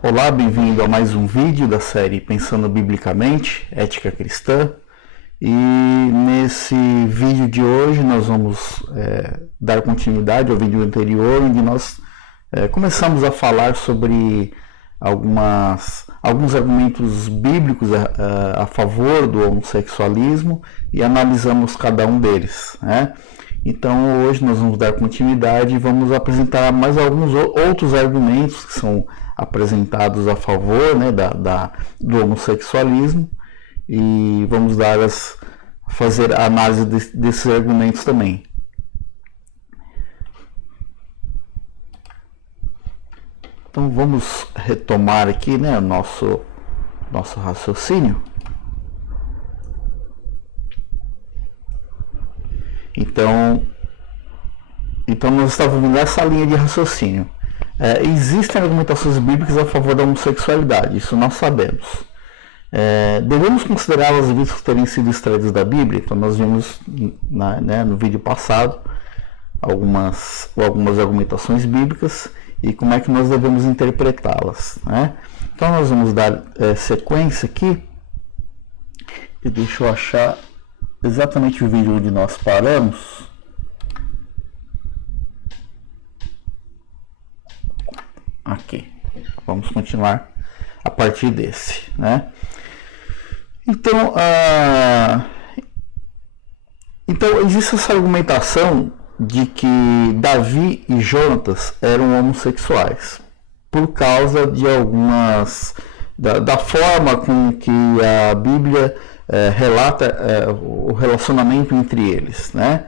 Olá, bem-vindo a mais um vídeo da série Pensando Biblicamente, Ética Cristã. E nesse vídeo de hoje nós vamos dar continuidade ao vídeo anterior, onde nós começamos a falar sobre alguns argumentos bíblicos a favor do homossexualismo e analisamos cada um deles, né? Então hoje nós vamos dar continuidade e vamos apresentar mais alguns outros argumentos que são apresentados a favor, né, do homossexualismo, e vamos fazer a análise desses argumentos também. Então vamos retomar aqui, né, nosso raciocínio. Então nós estávamos nessa linha de raciocínio. Existem argumentações bíblicas a favor da homossexualidade, isso nós sabemos. Devemos considerá-las vistas terem sido extraídas da Bíblia. Então nós vimos no vídeo passado algumas argumentações bíblicas e como é que nós devemos interpretá-las, né? Então nós vamos dar sequência aqui, e deixa eu achar exatamente o vídeo onde nós paramos. Aqui, vamos continuar a partir desse, né? Então existe essa argumentação de que Davi e Jonatas eram homossexuais por causa de da forma com que a Bíblia relata o relacionamento entre eles, né?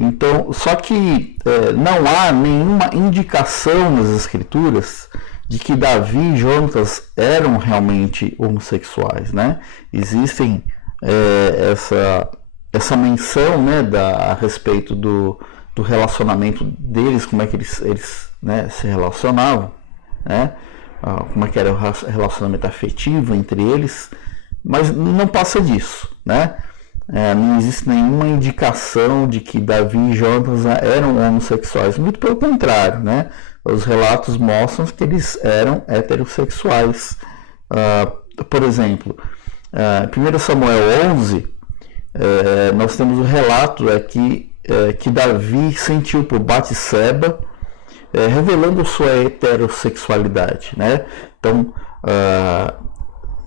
Então, só que não há nenhuma indicação nas Escrituras de que Davi e Jonatas eram realmente homossexuais, né? Existem essa menção, né, a respeito do relacionamento deles, como é que eles né, se relacionavam, né? Como é que era o relacionamento afetivo entre eles, mas não passa disso, né? Não existe nenhuma indicação de que Davi e Jonatas eram homossexuais, muito pelo contrário, né? Os relatos mostram que eles eram heterossexuais. Por exemplo, em 1 Samuel 11, nós temos o relato aqui que Davi sentiu por Batseba, revelando sua heterossexualidade, né? Então,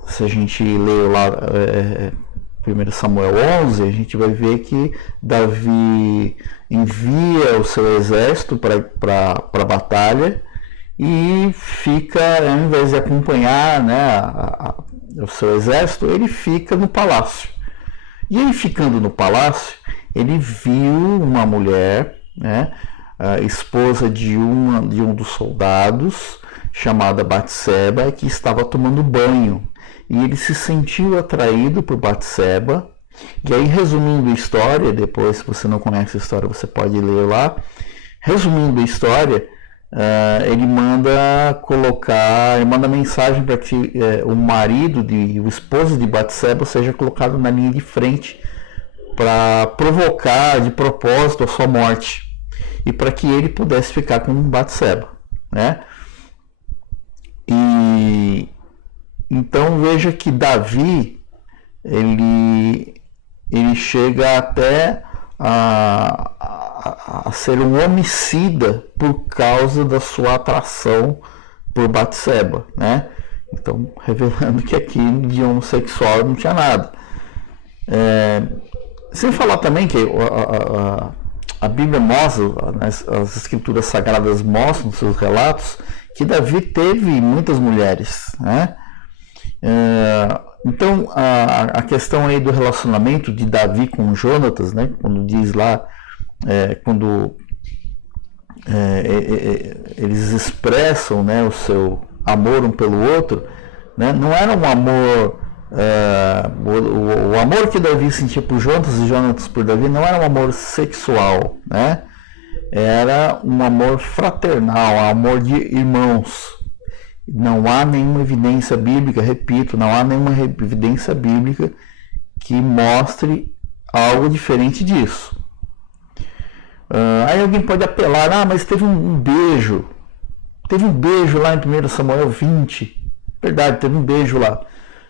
se a gente lê lá 1 Samuel 11, a gente vai ver que Davi envia o seu exército para a batalha e fica, ao invés de acompanhar, né, o seu exército, ele fica no palácio. E aí, ficando no palácio, ele viu uma mulher, né, a esposa de um dos soldados, chamada Batseba, que estava tomando banho. E ele se sentiu atraído por Batseba. E aí, resumindo a história, depois, se você não conhece a história, você pode ler lá. Resumindo a história, ele manda mensagem para que o esposo de Batseba seja colocado na linha de frente para provocar de propósito a sua morte e para que ele pudesse ficar com Batseba, né? E então veja que Davi ele chega até a ser um homicida por causa da sua atração por Batseba, né? Então, revelando que aqui de homossexual não tinha nada. Sem falar também que a Bíblia mostra, as Escrituras Sagradas mostram nos seus relatos que Davi teve muitas mulheres, né? Então a questão aí do relacionamento de Davi com Jonatas, né, quando diz lá, quando eles expressam, né, o seu amor um pelo outro, né, não era um amor, o amor que Davi sentia por Jonatas e Jonatas por Davi não era um amor sexual, né? Era um amor fraternal, um amor de irmãos. Não há nenhuma evidência bíblica, repito, não há nenhuma evidência bíblica que mostre algo diferente disso. Aí alguém pode apelar, mas teve um beijo. Teve um beijo lá em 1 Samuel 20. Verdade, teve um beijo lá.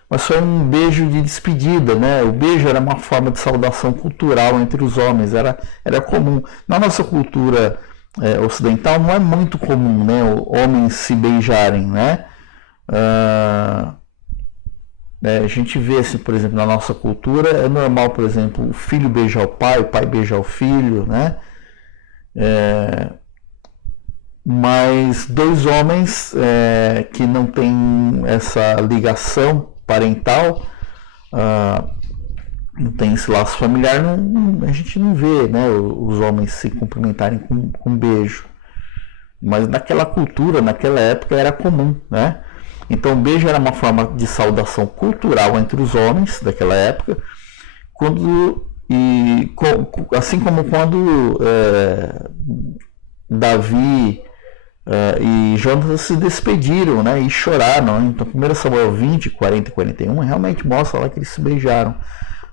Mas foi um beijo de despedida, né? O beijo era uma forma de saudação cultural entre os homens, era comum. Na nossa cultura ocidental não é muito comum, né? Homens se beijarem, né? A gente vê, assim, por exemplo, na nossa cultura, é normal, por exemplo, o filho beijar o pai beijar o filho, né? Mas dois homens que não têm essa ligação parental, não tem esse laço familiar, a gente não vê, né, os homens se cumprimentarem com beijo. Mas naquela cultura, naquela época, era comum, né? Então o beijo era uma forma de saudação cultural entre os homens daquela época, assim como quando Davi e Jonas se despediram, né, e choraram. Então 1 Samuel 20, 40 e 41 realmente mostra lá que eles se beijaram.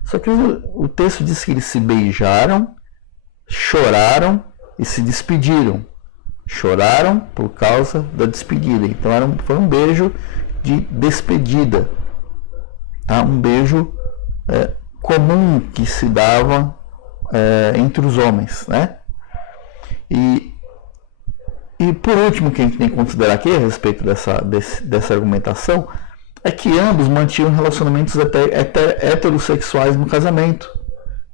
Só que o texto diz que eles se beijaram, choraram e se despediram. Choraram por causa da despedida. Então foi um beijo de despedida, tá? Um beijo comum que se dava entre os homens, né? E por último, que a gente tem que considerar aqui a respeito dessa argumentação é que ambos mantinham relacionamentos heterossexuais no casamento,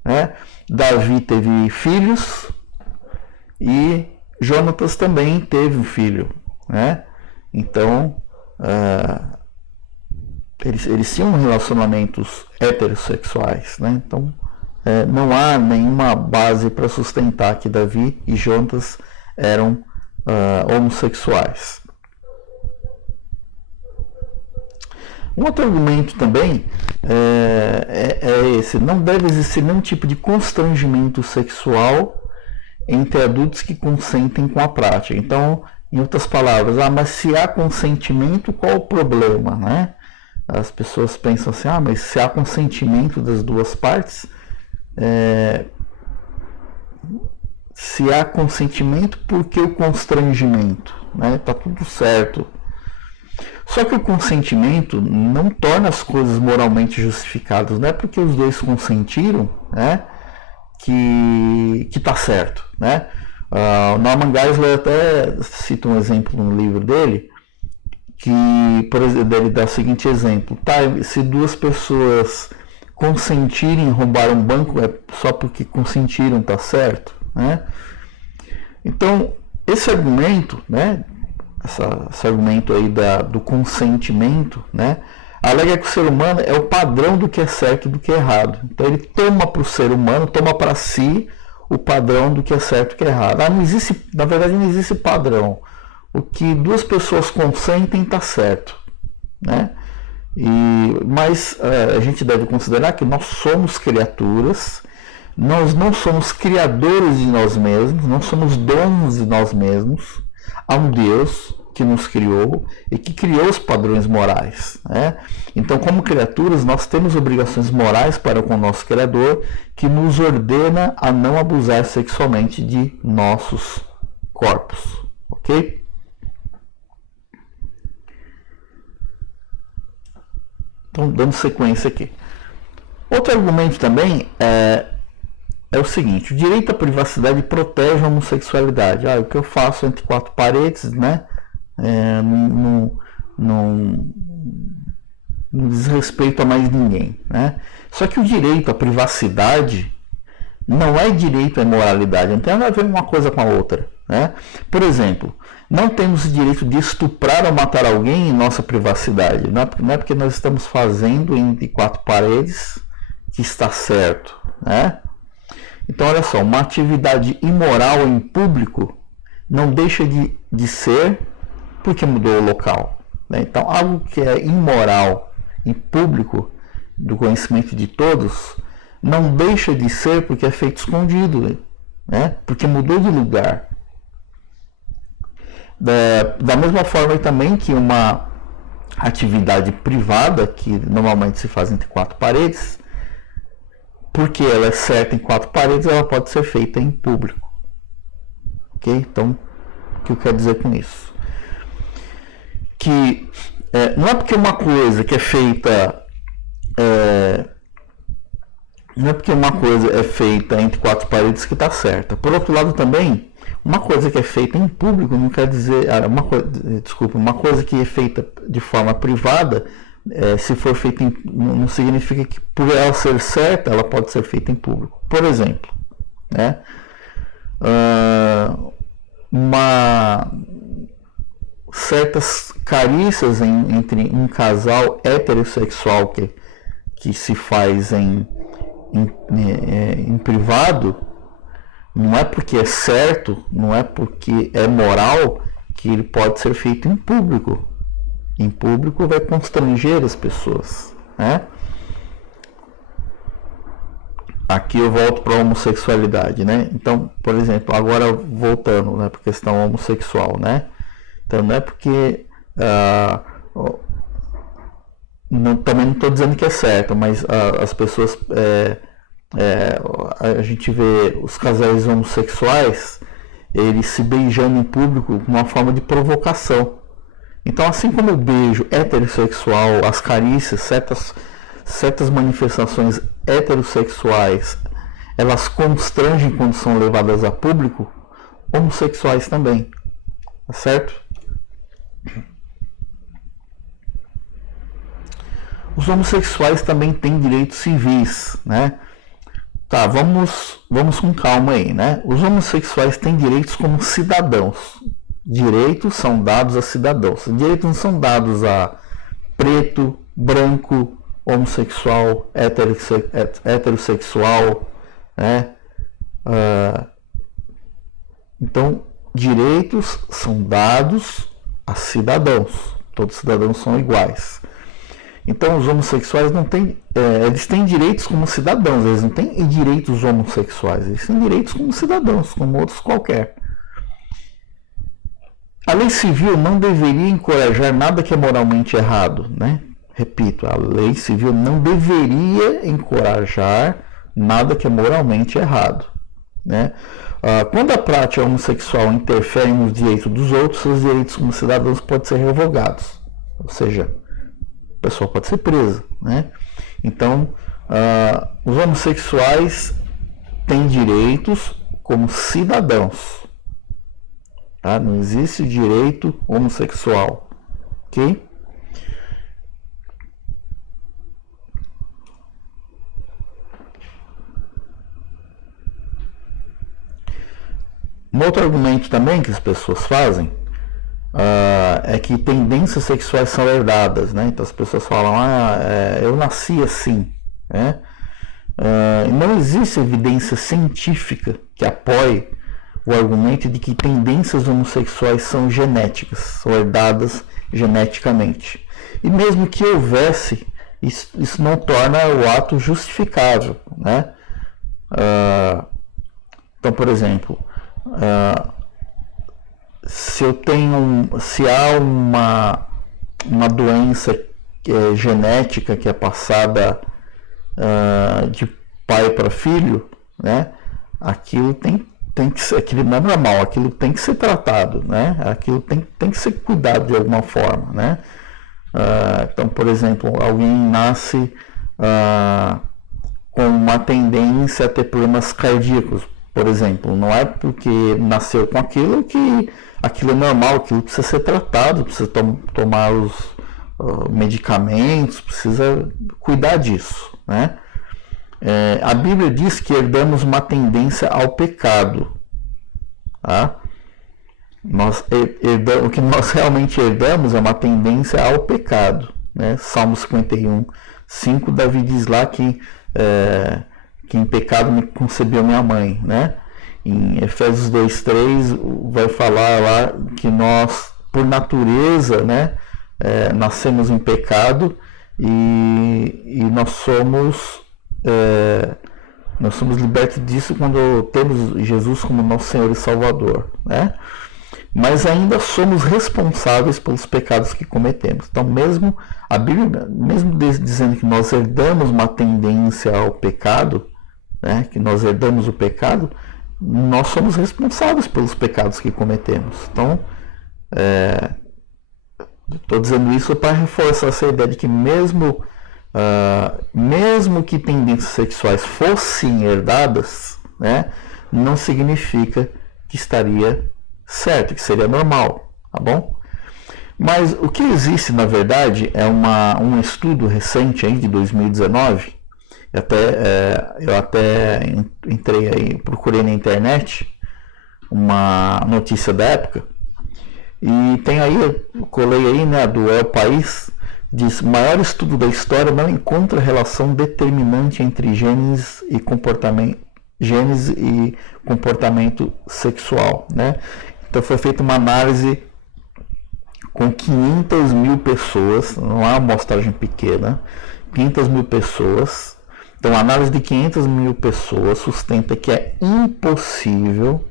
né? Davi teve filhos e Jonatas também teve um filho, né? Então eles tinham relacionamentos heterossexuais, né? Então não há nenhuma base para sustentar que Davi e Jonatas eram homossexuais. Um outro argumento também é esse: não deve existir nenhum tipo de constrangimento sexual entre adultos que consentem com a prática. Então, em outras palavras, mas se há consentimento, qual o problema, né? As pessoas pensam assim, mas se há consentimento das duas partes, se há consentimento, por que o constrangimento? Né? Tá tudo certo. Só que o consentimento não torna as coisas moralmente justificadas. Não é porque os dois consentiram, né, que está certo, né? O Norman Geisler até cita um exemplo no livro dele, que, por exemplo, ele dá o seguinte exemplo: se duas pessoas consentirem em roubar um banco, é só porque consentiram, está certo, né? Então, esse argumento, né, esse argumento aí do consentimento, né, alega que o ser humano é o padrão do que é certo e do que é errado. Então ele toma para o ser humano, toma para si o padrão do que é certo e do que é errado. Não existe, na verdade não existe padrão. O que duas pessoas consentem está certo, né? Mas a gente deve considerar que nós somos criaturas, nós não somos criadores de nós mesmos, não somos donos de nós mesmos. Há um Deus que nos criou e que criou os padrões morais, né? Então, como criaturas, nós temos obrigações morais para com o nosso Criador, que nos ordena a não abusar sexualmente de nossos corpos, ok? Então, dando sequência aqui. Outro argumento também é o seguinte: o direito à privacidade protege a homossexualidade. O que eu faço entre quatro paredes, né? Não diz respeito a mais ninguém, né? Só que o direito à privacidade não é direito à imoralidade, não tem nada a ver uma coisa com a outra, né? Por exemplo, não temos o direito de estuprar ou matar alguém em nossa privacidade. Não é porque nós estamos fazendo entre quatro paredes que está certo, né? Então, olha só, uma atividade imoral em público não deixa de ser porque mudou o local, né? Então, algo que é imoral em público, do conhecimento de todos, não deixa de ser porque é feito escondido, né? Porque mudou de lugar. Da mesma forma também que uma atividade privada, que normalmente se faz entre quatro paredes, porque ela é certa em quatro paredes, ela pode ser feita em público. Ok? Então, o que eu quero dizer com isso? que não é porque uma coisa que é feita não é porque uma coisa é feita entre quatro paredes que está certa. Por outro lado também, uma coisa que é feita em público não quer dizer uma coisa que é feita de forma privada, se for feita não significa que por ela ser certa ela pode ser feita em público. Por exemplo, né? Certas carícias entre um casal heterossexual que se faz em privado, não é porque é certo, não é porque é moral que ele pode ser feito em público. Em público vai constranger as pessoas, né? Aqui eu volto para a homossexualidade, né? Então, por exemplo, agora voltando, né, para a questão homossexual, né? Então, não é porque também não estou dizendo que é certo, mas as pessoas a gente vê os casais homossexuais eles se beijando em público com uma forma de provocação. Então, assim como o beijo heterossexual, as carícias, certas manifestações heterossexuais, elas constrangem quando são levadas a público, homossexuais também, tá certo? Os homossexuais também têm direitos civis, né? Tá, vamos com calma aí, né? Os homossexuais têm direitos como cidadãos. Direitos são dados a cidadãos. Direitos não são dados a preto, branco, homossexual, heterossexual, né? Então, direitos são dados a cidadãos. Todos os cidadãos são iguais. Então, os homossexuais não têm, eles têm direitos como cidadãos, eles não têm direitos homossexuais, eles têm direitos como cidadãos, como outros qualquer. A lei civil não deveria encorajar nada que é moralmente errado, né? Repito, a lei civil não deveria encorajar nada que é moralmente errado, né? Quando a prática homossexual interfere nos direitos dos outros, seus direitos como cidadãos podem ser revogados, ou seja, a pessoa pode ser presa, né? Então, os homossexuais têm direitos como cidadãos, tá? Não existe direito homossexual, ok? Um outro argumento também que as pessoas fazem é que tendências sexuais são herdadas, né? Então as pessoas falam, eu nasci assim, né? Não existe evidência científica que apoie o argumento de que tendências homossexuais são genéticas, são herdadas geneticamente. E mesmo que houvesse, isso não torna o ato justificável, né? Então, por exemplo, se há uma doença genética que é passada de pai para filho, né? Aquilo tem que ser, aquilo não é normal, aquilo tem que ser tratado, né? Aquilo tem que ser cuidado de alguma forma, né? Então, por exemplo, alguém nasce com uma tendência a ter problemas cardíacos, por exemplo, não é porque nasceu com aquilo que aquilo é normal, aquilo precisa ser tratado, precisa tomar os medicamentos, precisa cuidar disso, né? A Bíblia diz que herdamos uma tendência ao pecado, tá? O que nós realmente herdamos é uma tendência ao pecado, né? Salmo 51, 5, Davi diz lá que em pecado me concebeu minha mãe, né? Em Efésios 2:3 vai falar lá que nós, por natureza, né, nascemos em pecado e nós somos libertos disso quando temos Jesus como nosso Senhor e Salvador, né? Mas ainda somos responsáveis pelos pecados que cometemos. Então, mesmo a Bíblia, mesmo dizendo que nós herdamos uma tendência ao pecado, né, que nós herdamos o pecado, nós somos responsáveis pelos pecados que cometemos. Então, Estou dizendo isso para reforçar essa ideia de que mesmo que tendências sexuais fossem herdadas, né, não significa que estaria certo, que seria normal, tá bom? Mas o que existe, na verdade, é um estudo recente aí de 2019. Eu até entrei aí, procurei na internet uma notícia da época, e tem aí, eu colei aí, né, do El País, diz: maior estudo da história não encontra relação determinante entre genes e comportamento sexual, né? Então foi feita uma análise com 500 mil pessoas, não é uma amostragem pequena, 500 mil pessoas. Então a análise de 500 mil pessoas sustenta que é impossível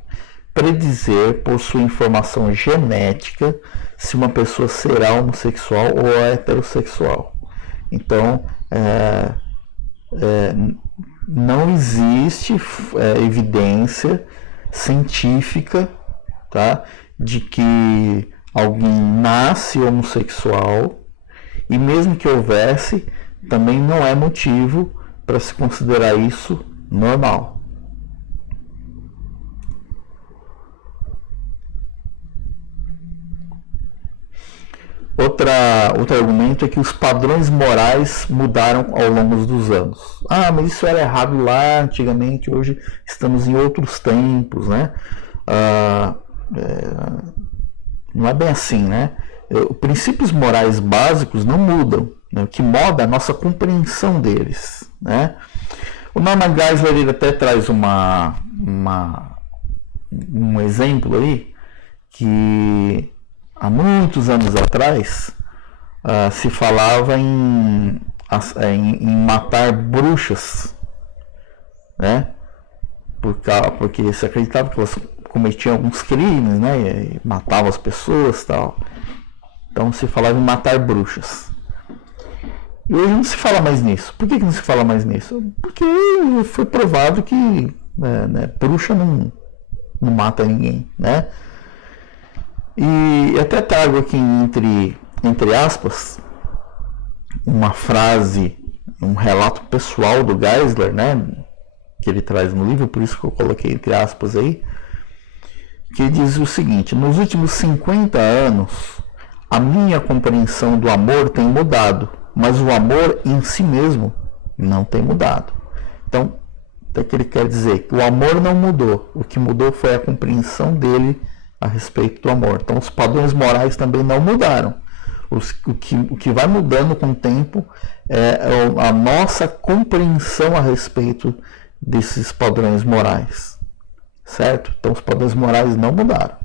predizer por sua informação genética se uma pessoa será homossexual ou heterossexual. Então, não existe evidência científica, tá, de que alguém nasce homossexual, e mesmo que houvesse, também não é motivo para se considerar isso normal. Outro argumento é que os padrões morais mudaram ao longo dos anos. Mas isso era errado lá antigamente, hoje estamos em outros tempos, né? Não é bem assim, né? Princípios morais básicos não mudam, né? O que muda é a nossa compreensão deles, né? O Norman Geisler, ele até traz um exemplo aí, que há muitos anos atrás se falava em matar bruxas, né? Porque se acreditava que elas cometiam alguns crimes, né? E matavam as pessoas, tal. Então se falava em matar bruxas. E hoje não se fala mais nisso. Por que não se fala mais nisso? Porque foi provado que bruxa não mata ninguém, né? E até trago aqui entre aspas uma frase, um relato pessoal do Geisler, né, que ele traz no livro, por isso que eu coloquei entre aspas aí, que diz o seguinte: nos últimos 50 anos a minha compreensão do amor tem mudado, mas o amor em si mesmo não tem mudado. Então, o que ele quer dizer? Que o amor não mudou, o que mudou foi a compreensão dele a respeito do amor. Então os padrões morais também não mudaram. O que vai mudando com o tempo é a nossa compreensão a respeito desses padrões morais, certo? Então os padrões morais não mudaram.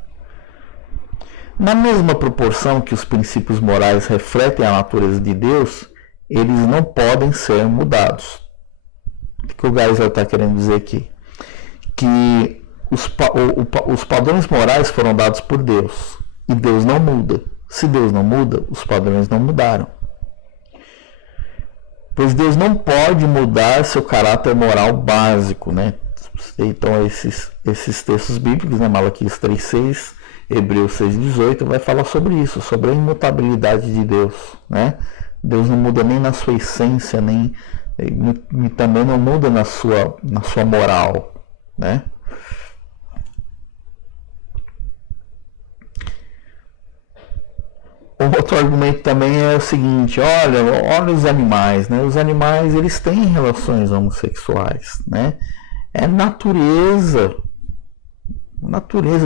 Na mesma proporção que os princípios morais refletem a natureza de Deus, eles não podem ser mudados. O que o Geisler está querendo dizer aqui? Que os padrões morais foram dados por Deus, e Deus não muda. Se Deus não muda, os padrões não mudaram. Pois Deus não pode mudar seu caráter moral básico, né? Então esses textos bíblicos, né? Malaquias 3:6, Hebreus 6:18, vai falar sobre isso, sobre a imutabilidade de Deus, né? Deus não muda nem na sua essência, nem também não muda na sua moral, né? Outro argumento também é o seguinte: olha os animais, né? Os animais, eles têm relações homossexuais, né? É natureza.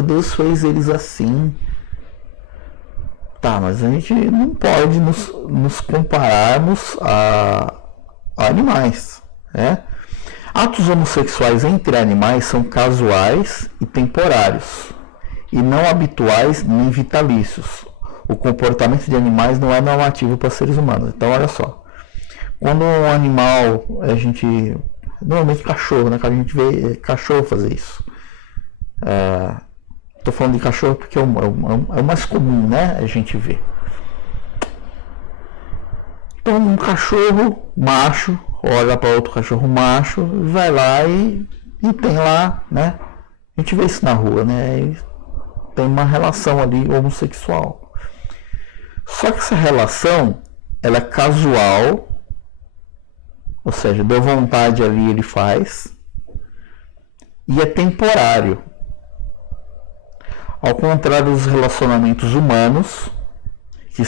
Deus fez eles assim. Tá, mas a gente não pode nos compararmos a animais, né? Atos homossexuais entre animais são casuais e temporários, e não habituais nem vitalícios. O comportamento de animais não é normativo para seres humanos. Então, olha só. Quando um animal, normalmente cachorro, né? A gente vê cachorro fazer isso. Estou falando de cachorro porque é o mais comum, né? A gente vê. Então, um cachorro macho olha para outro cachorro macho, vai lá e tem lá, né? A gente vê isso na rua, né? E tem uma relação ali homossexual. Só que essa relação, ela é casual, ou seja, deu vontade ali, ele faz, e é temporário. Ao contrário dos relacionamentos humanos, que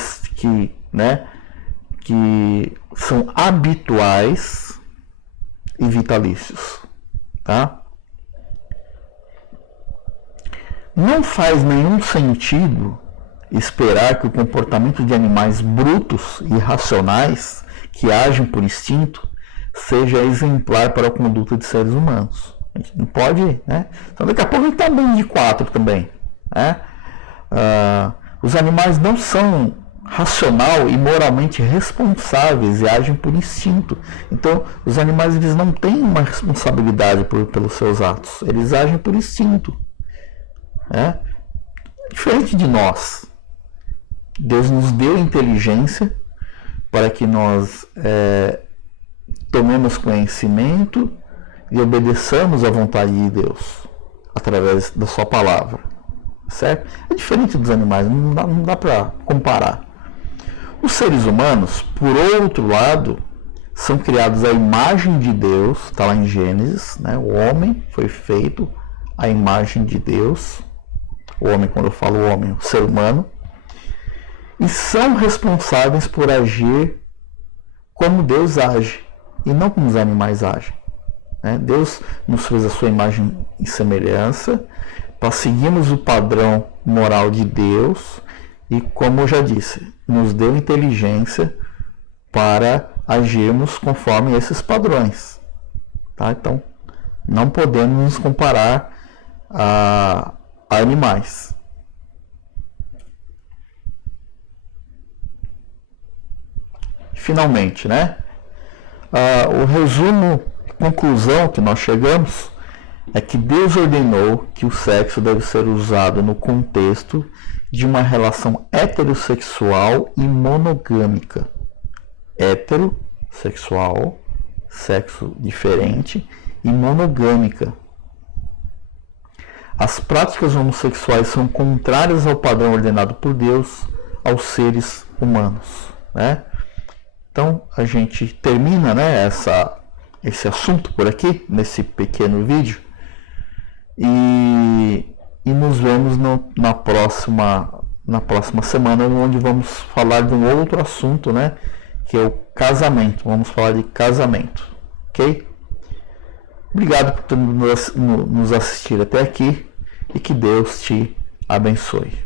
são habituais e vitalícios, tá? Não faz nenhum sentido esperar que o comportamento de animais brutos e irracionais que agem por instinto seja exemplar para a conduta de seres humanos. A gente não pode, né? Então daqui a pouco a gente está bem de 4 também, né? Os animais não são racional e moralmente responsáveis e agem por instinto. Então, os animais eles não têm uma responsabilidade pelos seus atos. Eles agem por instinto. É? Diferente de nós. Deus nos deu inteligência para que nós tomemos conhecimento e obedeçamos à vontade de Deus através da sua palavra. Certo? É diferente dos animais, não dá para comparar. Os seres humanos, por outro lado, são criados à imagem de Deus, está lá em Gênesis, né? O homem foi feito à imagem de Deus. O homem, quando eu falo homem, o ser humano. E são responsáveis por agir como Deus age, e não como os animais agem. Né? Deus nos fez a sua imagem e semelhança, para seguirmos o padrão moral de Deus, e como eu já disse, nos deu inteligência para agirmos conforme esses padrões. Tá? Então, não podemos nos comparar a animais. Finalmente, né? O resumo, conclusão que nós chegamos é que Deus ordenou que o sexo deve ser usado no contexto de uma relação heterossexual e monogâmica. Heterossexual, sexo diferente, e monogâmica. As práticas homossexuais são contrárias ao padrão ordenado por Deus aos seres humanos. Né? Então, a gente termina, né, esse assunto por aqui, nesse pequeno vídeo. E nos vemos na próxima semana, onde vamos falar de um outro assunto, né? Que é o casamento. Vamos falar de casamento, ok? Obrigado por nos assistir até aqui e que Deus te abençoe.